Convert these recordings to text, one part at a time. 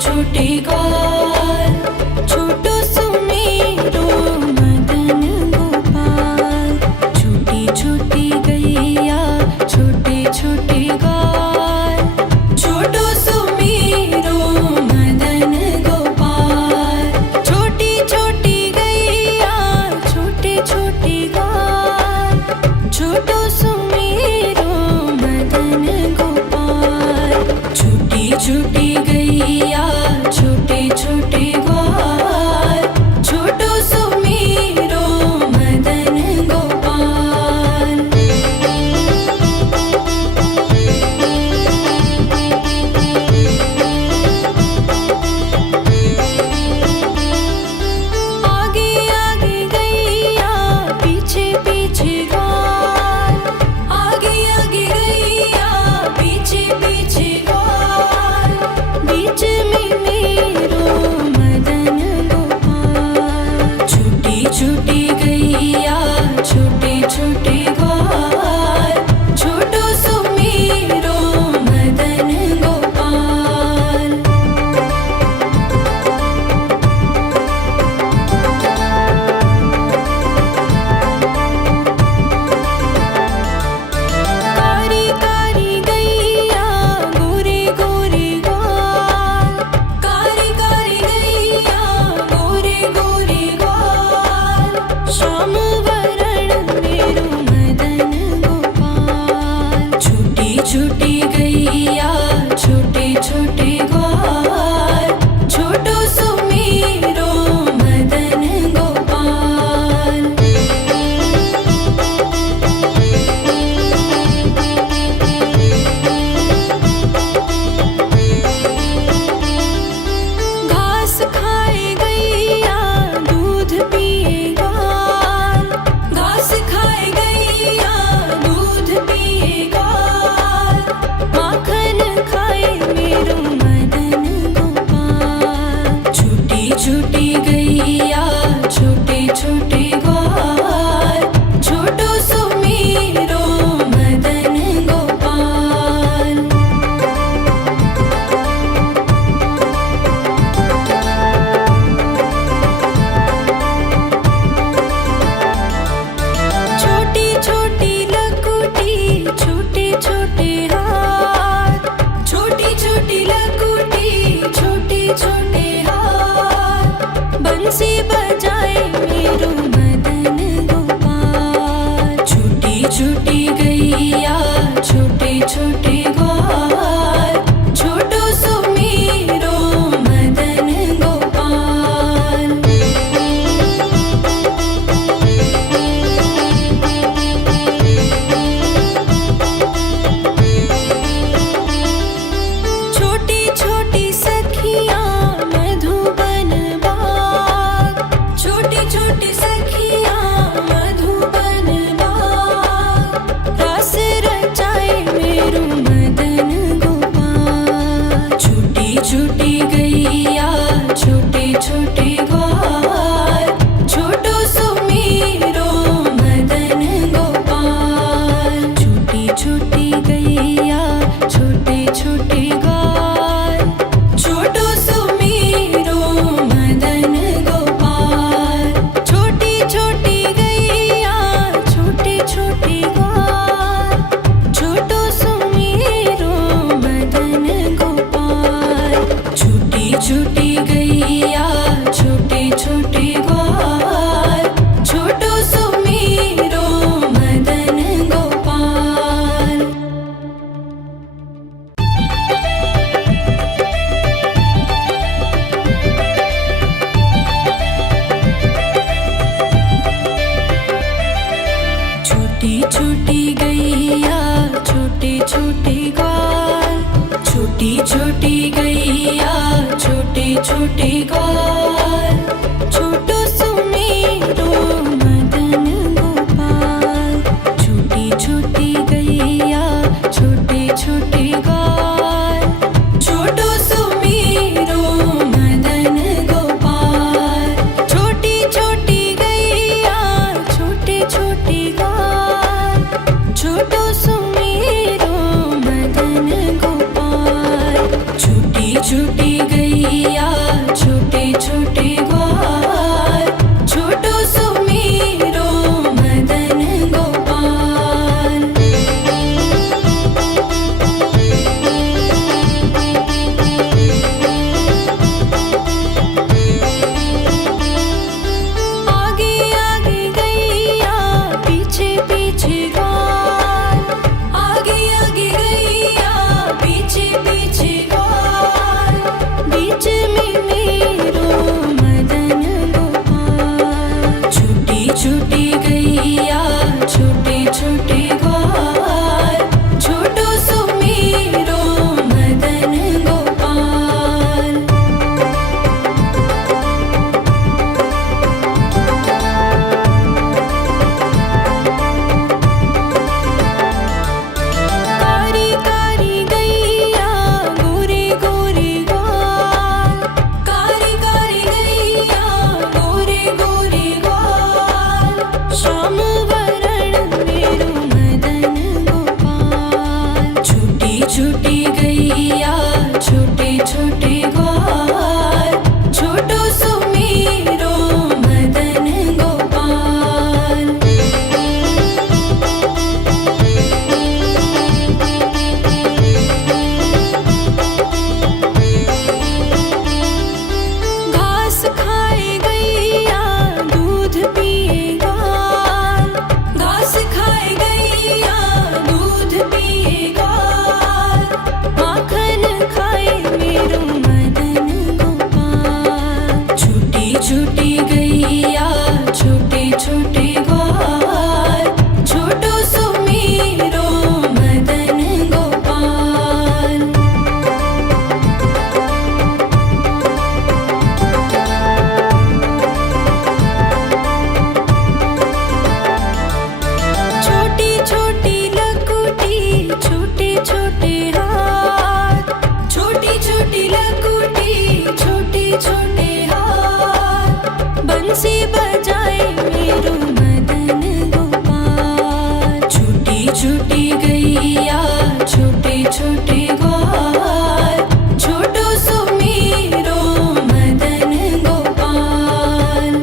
छोटे ग्वाल, छोटो सुमेरो मदन गोपाल। छोटी छोटी गैया छोटे छोटे ग्वाल, छोटो सुमेरो मदन गोपाल। छोटी छोटी गैया छोटे छोटे ग्वाल, छोटो सुमेरो मदन गोपाल। छोटी छोटी गैया छोटे छोटे ग्वाल, छोटो सुमेरो मदन गोपाल। आगे आगे गैया पीछे पीछे ग्वाल, आगे आगे गैया पीछे पीछे ग्वाल। बीच में मेरो मदन गोपाल। छोटी छोटी गैया छोटे छोटे ग्वाल, छोटो सुमेरो मदन गोपाल। कारी कारी गैया गोरे गोरे ग्वाल, कारी कारी गैया गोरे गोरे ग्वाल। श्याम वरण मेरो मदन गोपाल। छोटी छोटी गैया छोटे छोटे ग्वाल, छोटो सुमेरो मदन गोपाल। घास खाए गैया दूध पिए ग्वाल, घास खाए गैया दूध पिए ग्वाल। माखन खाए मेरो मदन गोपाल। छोटी छोटी गैया छोटे छोटे ग्वाल, छोटो सुमेरो मदन गोपाल। छोटी छोटी लकुटी छोटे छोटे हाथ, छोटी छोटी लकुटी छोटे छोटे हाथ। बंसी बजाए मेरो मदन गोपाल। छोटी छोटी गैया छोटे छोटे ग्वाल, छोटो सुमेरो मदन गोपाल। छोटी छोटी सखियाँ मधुबन बाग, छोटी छोटी सखियाँ मधुबन बाग। रास रचाए मेरो मदन गोपाल। छोटी छोटी गैया छोटे छोटे ग्वाल, छोटो सुमेरो मदन गोपाल। छोटी छोटी गैया छोटे छोटे ग्वाल, छोटो सुमेरो मदन गोपाल। छोटी छोटी गैया छोटे छोटे ग्वाल, छोटो सुमेरो मदन गोपाल। छोटी छोटी गैया छोटे छोटे ग्वाल, छोटो सुमेरो मदन गोपाल। छोटी छोटी गैया छोटे छोटे ग्वाल, छोटी छोटी गैया छोटे छोटे ग्वाल, छोटो सुमेरो मदन गोपाल। छोटी छोटी गैया छोटे छोटे ग्वाल, छोटो सुमेरो मदन गोपाल। छोटी छोटी गैया छोटे छोटे ग्वाल, छोटो सुमेरो मदन गोपाल। छोटे ग्वाल, छोटो सुमीरो मदन गोपाल।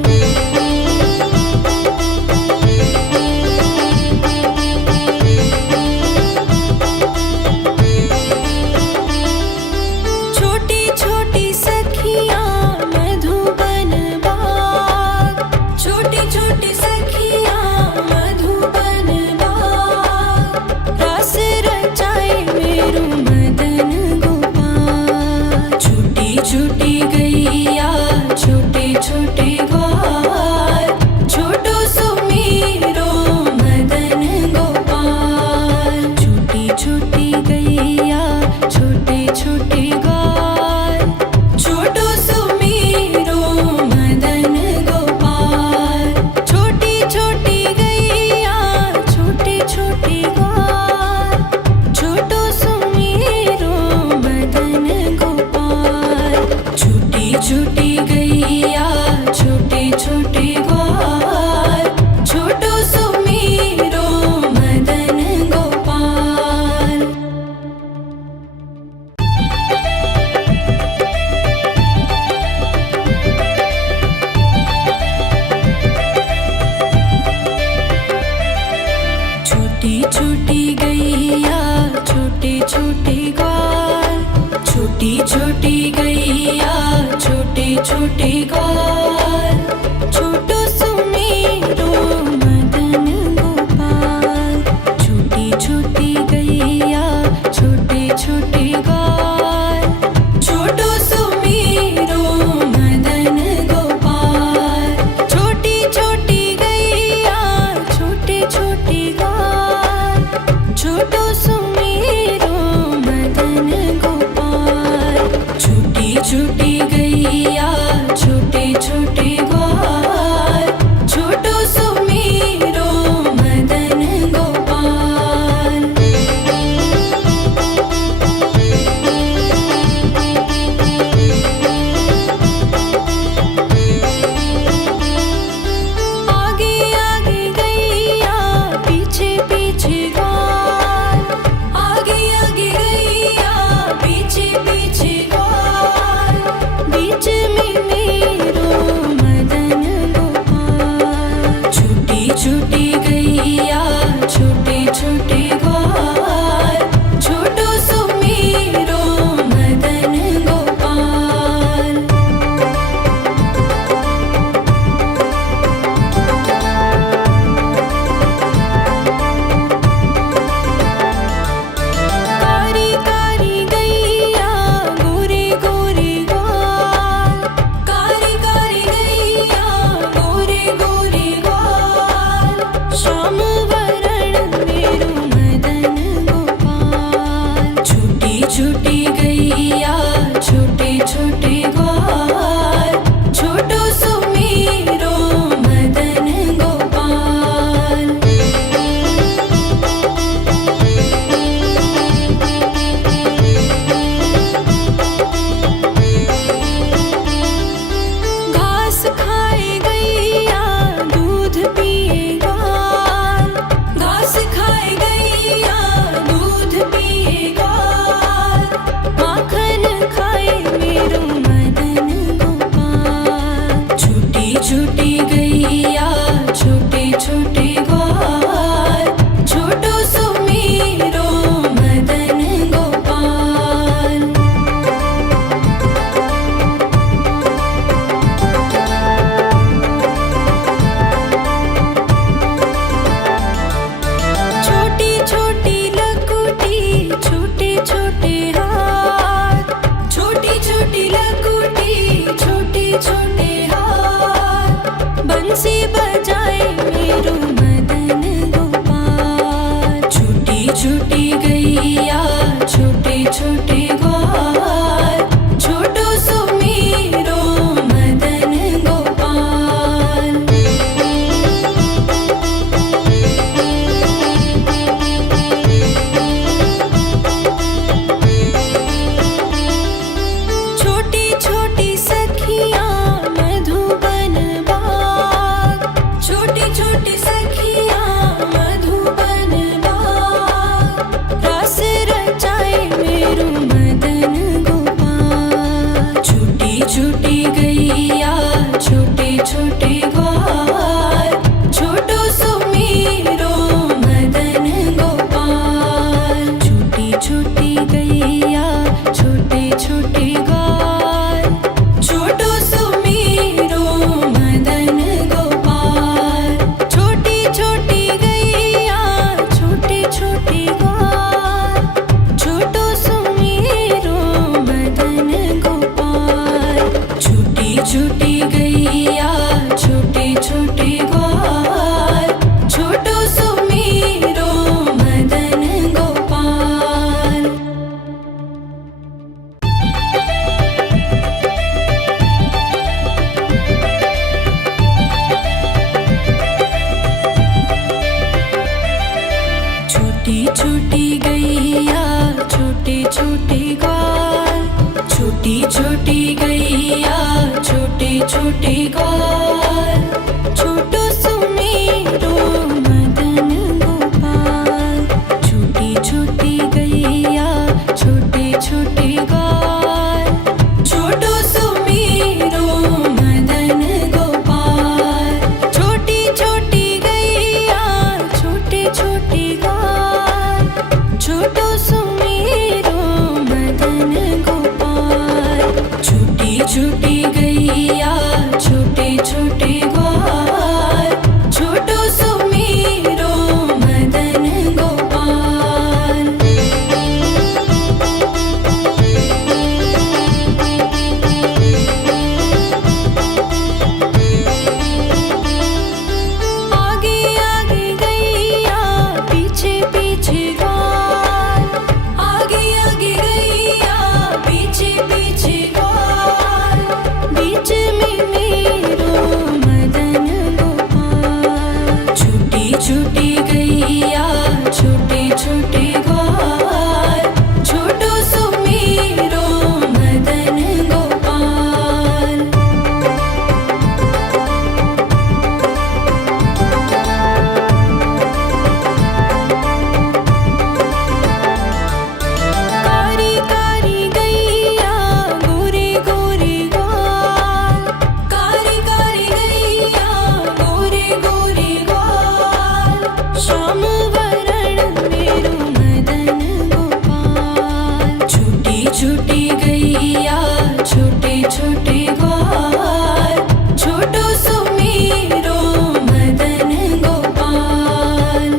छोटी छोटी सखियाँ मधुबन बाग, छोटी छोटी सखियाँ मधुबन बाग, रास रचाए मेरो मदन गोपाल। छोटी छोटी गैया छोटे छोटे ग्वाल, छोटो सुमीरो मदन गोपाल। छोटी छोटी गैया छोटे छोटे ग्वाल, छोटो सुमीरो मदन गोपाल। छोटी छोटी गैया छोटे छोटे ग्वाल, छोटो सुमीरो मदन गोपाल। छोटी छोटी गैया छोटे छोटे ग्वाल, छोटो सुमीरो मदन गोपाल। छोटी छोटी गैया छोटे छोटे ग्वाल, छोटी छोटी गैया छोटे छोटे ग्वाल, छोटो सुमीरो मदन गोपाल। छोटी छोटी गैया छोटे छोटे ग्वाल, छोटो सुमीरो मदन गोपाल। छोटी छोटी गैया छोटे छोटे ग्वाल, छोटो सुमीरो मदन गोपाल। छोटी छोटी गैया छोटे छोटे ग्वाल, छोटो सुमीरो मदन गोपाल। आगे आगे गैया पीछे पीछे ग्वाल, आगे आगे गैया पीछे पीछे ग्वाल, बीच में मेरो मदन गोपाल। छोटी छोटी गैया छोटे छोटे ग्वाल, छोटो सुमीरो मदन गोपाल। कारी कारी गैया गोरे गोरे ग्वाल, कारी कारी गैया गोरे गोरे ग्वाल, श्याम वरण मेरो मदन गोपाल। छोटी छोटी गैया छोटे छोटे ग्वाल, छोटो सुमीरो मदन गोपाल। घास खाए गैया दूध पिए ग्वाल, घास खाए गैया दूध पिए ग्वाल, माखन छोटे ग्वाल, छोटो सुमेरो मदन गोपाल। छोटी छोटी गैया छोटे छोटे ग्वाल, छोटो सुमेरो मदन गोपाल। छोटी छोटी गैया छोटे छोटे ग्वाल, छोटो सुमेरो मदन गोपाल। छोटी छोटी गैया छोटे छोटे ग्वाल, छोटो सुमेरो मदन गोपाल। आगे आगे गैया पीछे पीछे ग्वाल, आगे आगे गैया पीछे पीछे ग्वाल। बीच में मेरो मदन गोपाल। छोटी छोटी गैया छोटे छोटे ग्वाल, छोटो सुमेरो मदन गोपाल। कारी कारी गैया गोरे गोरे ग्वाल, कारी कारी गैया गोरे गोरे ग्वाल। श्याम वरण मेरो मदन गोपाल। छोटी छोटी गैया छोटे छोटे ग्वाल, छोटो सुमेरो मदन गोपाल।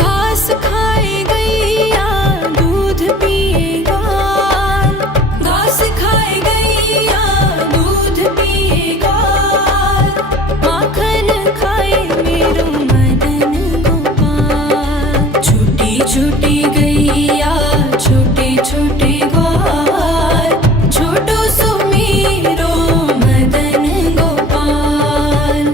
घास खाए गैया दूध पिए ग्वाल, घास खाए गैया दूध पिए ग्वाल। माखन खाए मेरो मदन गोपाल। छोटी छोटी गैया छोटे छोटे ग्वाल, छोटो सुमेरो मदन गोपाल।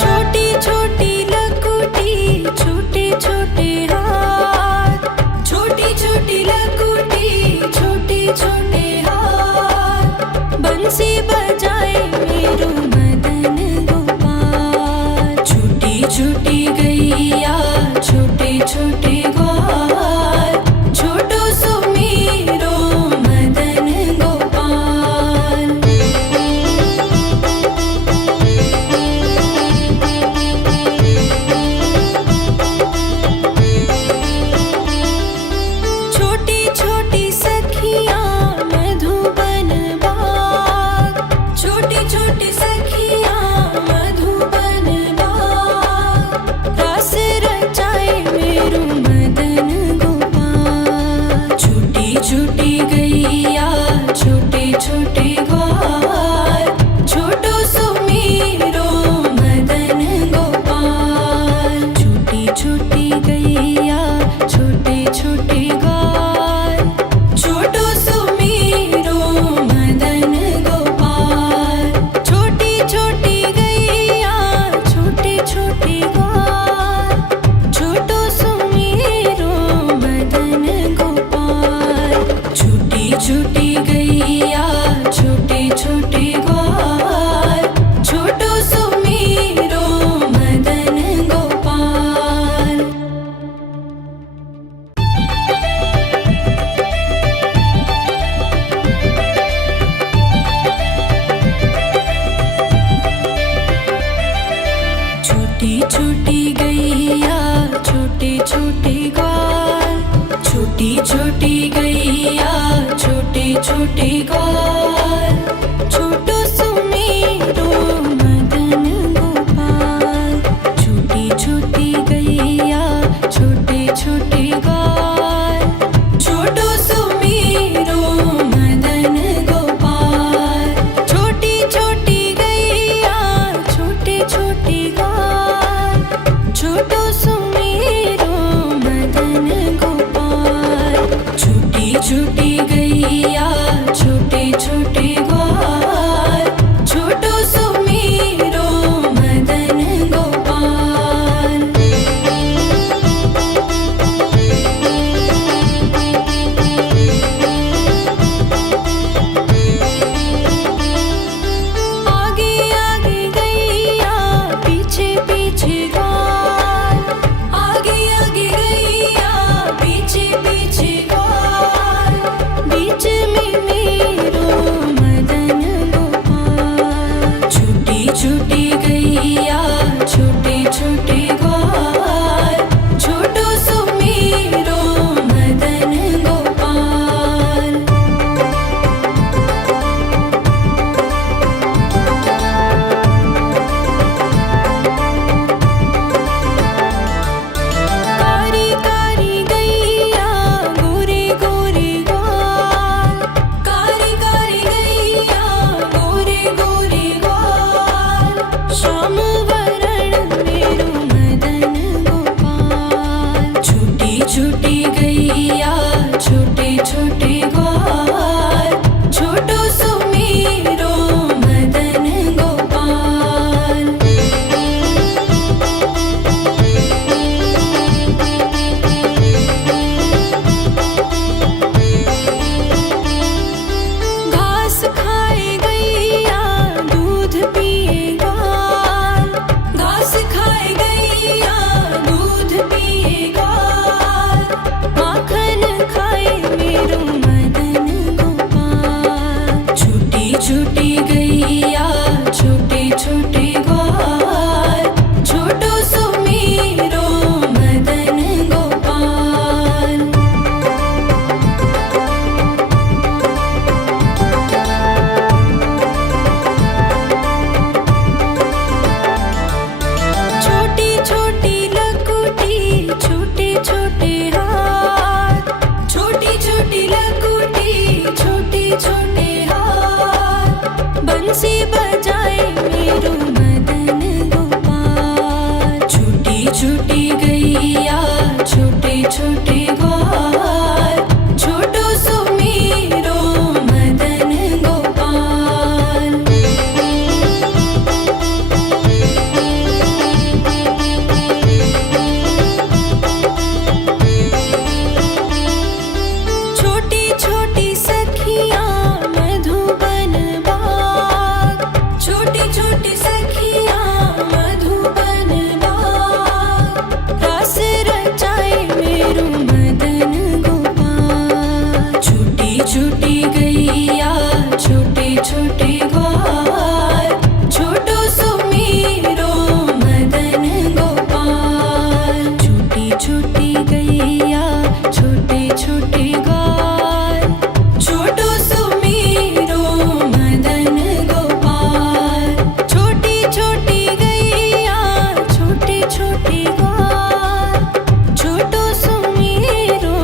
छोटी छोटी लकुटी छोटे छोटे हाथ, छोटी छोटी लकुटी छोटे छोटे हाथ। बंसी बजाए मेरो मदन गोपाल। छोटी छोटी गैया छोटे छोटे ग्वाल, छोटो सुमेरो मदन गोपाल। छोटी छोटी सखियाँ मधुबन बाग, छोटी छोटी सखियाँ मधुबन बाग। रास रचाए मेरो मदन गोपाल। छोटी छोटी गैया छोटे छोटे ग्वाल, छोटो सुमेरो मदन गोपाल। छोटी छोटी गैया छोटे छोटे ग्वाल, छोटो सुमेरो मदन गोपाल। छोटी छोटी गैया छोटे छोटे ग्वाल, छोटो सुमेरो मदन गोपाल। छोटी छोटी गैया छोटे छोटे ग्वाल, छोटो सुमेरो मदन गोपाल। छोटी छोटी गैया छोटे छोटे ग्वाल, छोटी छोटी गैया छोटे छोटे ग्वाल। छोटो सुमेरो मदन गोपाल। छोटी छोटी गैया छोटे छोटे ग्वाल, छोटो सुमेरो मदन गोपाल। छोटी छोटी गैया छोटे छोटे ग्वाल, छोटो सुमेरो मदन गोपाल। छोटी छोटी गैया गैया छोटे छोटे ग्वाल, छोटो सुमीरो मदन गोपाल। छोटी छोटी सखियाँ मधुबन बाग, छोटी छोटी सखियाँ मधुबन बाग, रास रचाए मेरो मदन गोपाल। छोटी छोटी गैया छोटे छोटे ग्वाल, छोटो सुमीरो मदन गोपाल। छोटी छोटी गैया छोटे छोटे ग्वाल, छोटो सुमीरो मदन गोपाल। छोटी छोटी गैया छोटे छोटे ग्वाल, छोटो सुमीरो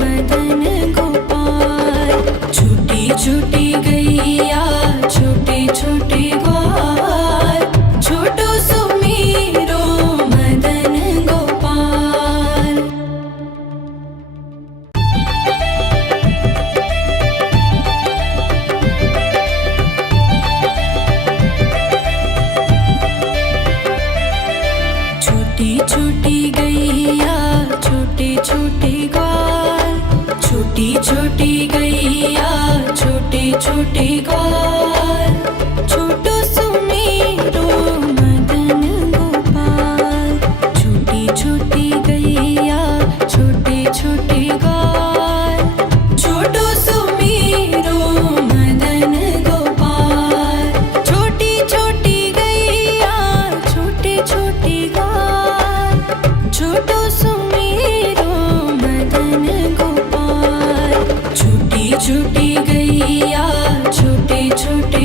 मदन गोपाल। छोटी छोटी गैया छोटे छोटे ग्वाल, छोटो सुमीरो मदन गोपाल। छोटी छोटी गैया छोटे छोटे ग्वाल, छोटी छोटी गैया छोटे छोटे ग्वाल, छोटो सुमीरो मदन गोपाल। छोटी छोटी गैया छोटे छोटे ग्वाल, छोटो सुमीरो मदन गोपाल। छोटी छोटी गैया छोटे छोटे ग्वाल, छोटो सुमीरो मदन गोपाल। छोटी छोटी गैया छोटे छोटे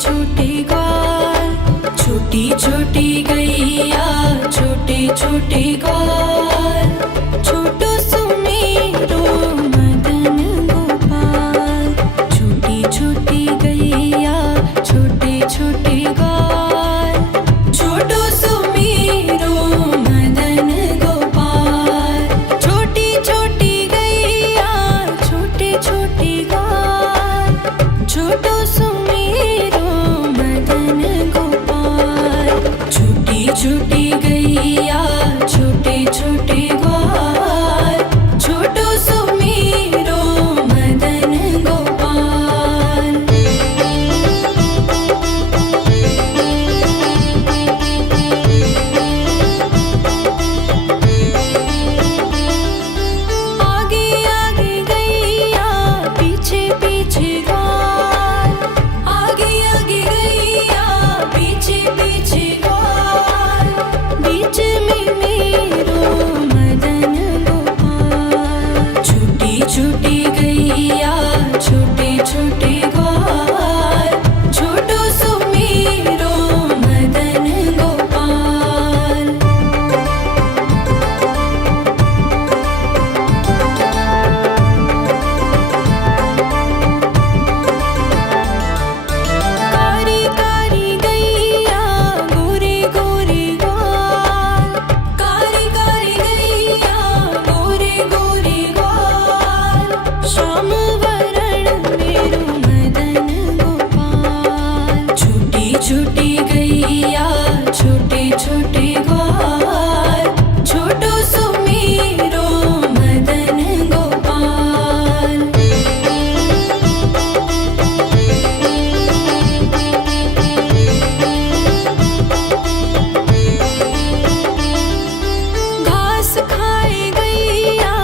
छोटे ग्वाल, छोटी छोटी गैया छोटे छोटे ग्वाल, छोटो सुमेरो मदन गोपाल। छोटी छोटी गैया छोटे छोटे ग्वाल, छोटो सुमेरो मदन गोपाल। छोटी छोटी गैया छोटे छोटे ग्वाल, छोटो सुमेरो मदन गोपाल। छोटी छोटी गैया छोटे छोटे ग्वाल, छोटो सुमेरो मदन गोपाल। आगे आगे गैया पीछे पीछे ग्वाल, आगे आगे गैया पीछे पीछे ग्वाल। बीच में मेरो मदन गोपाल। छोटी छोटी गैया छोटे छोटे ग्वाल, छोटो सुमेरो मदन गोपाल। कारी कारी गैया गोरे गोरे ग्वाल, कारी कारी गैया गोरे गोरे ग्वाल। श्याम वरण मेरो मदन गोपाल। छोटी छोटी गैया छोटे छोटे ग्वाल, छोटो सुमेरो मदन गोपाल। घास खाए गैया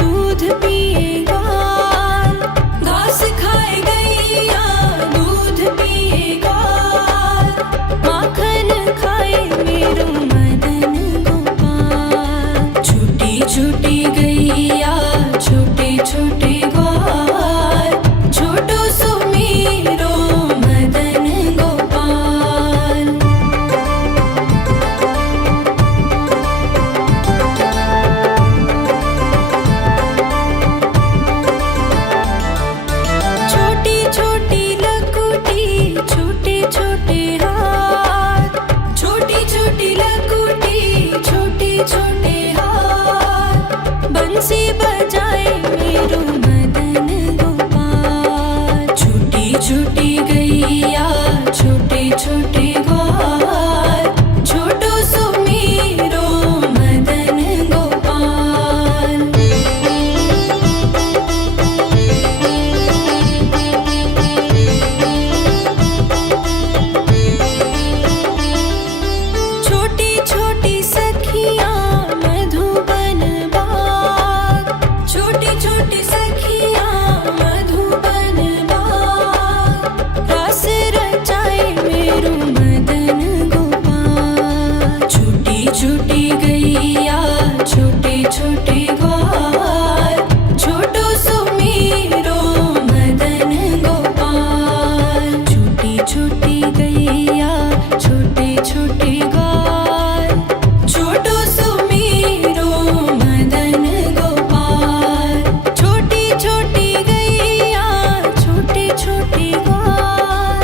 दूध पिए ग्वाल, घास खाए गैया दूध पिए ग्वाल। माखन खाए मेरो मदन गोपाल। छोटी छोटी गैया छोटे छोटे ग्वाल, छोटो सुमेरो मदन गोपाल। छोटी छोटी लकुटी छोटे छोटे हाथ, छोटी छोटी लकुटी छोटे छोटे हाथ। बंसी बजाए मेरो मदन गोपाल। छोटी छोटी गैया छोटे छोटे ग्वाल, छोटो सुमेरो मदन गोपाल। छोटी छोटी सखियाँ मधुबन बाग, छोटी छोटी सखियाँ मधुबन बाग। रास रचाए मेरो मदन गोपाल। छोटी छोटी गैया छोटे छोटे ग्वाल, छोटो सुमेरो मदन गोपाल। छोटी छोटी गैया छोटे छोटे ग्वाल, छोटो सुमेरो मदन गोपाल। छोटी छोटी गैया छोटे छोटे ग्वाल,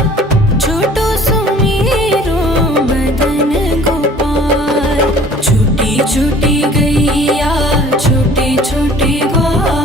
छोटो सुमेरो मदन गोपाल। छोटी छोटी गैया छोटे छोटे ग्वाल,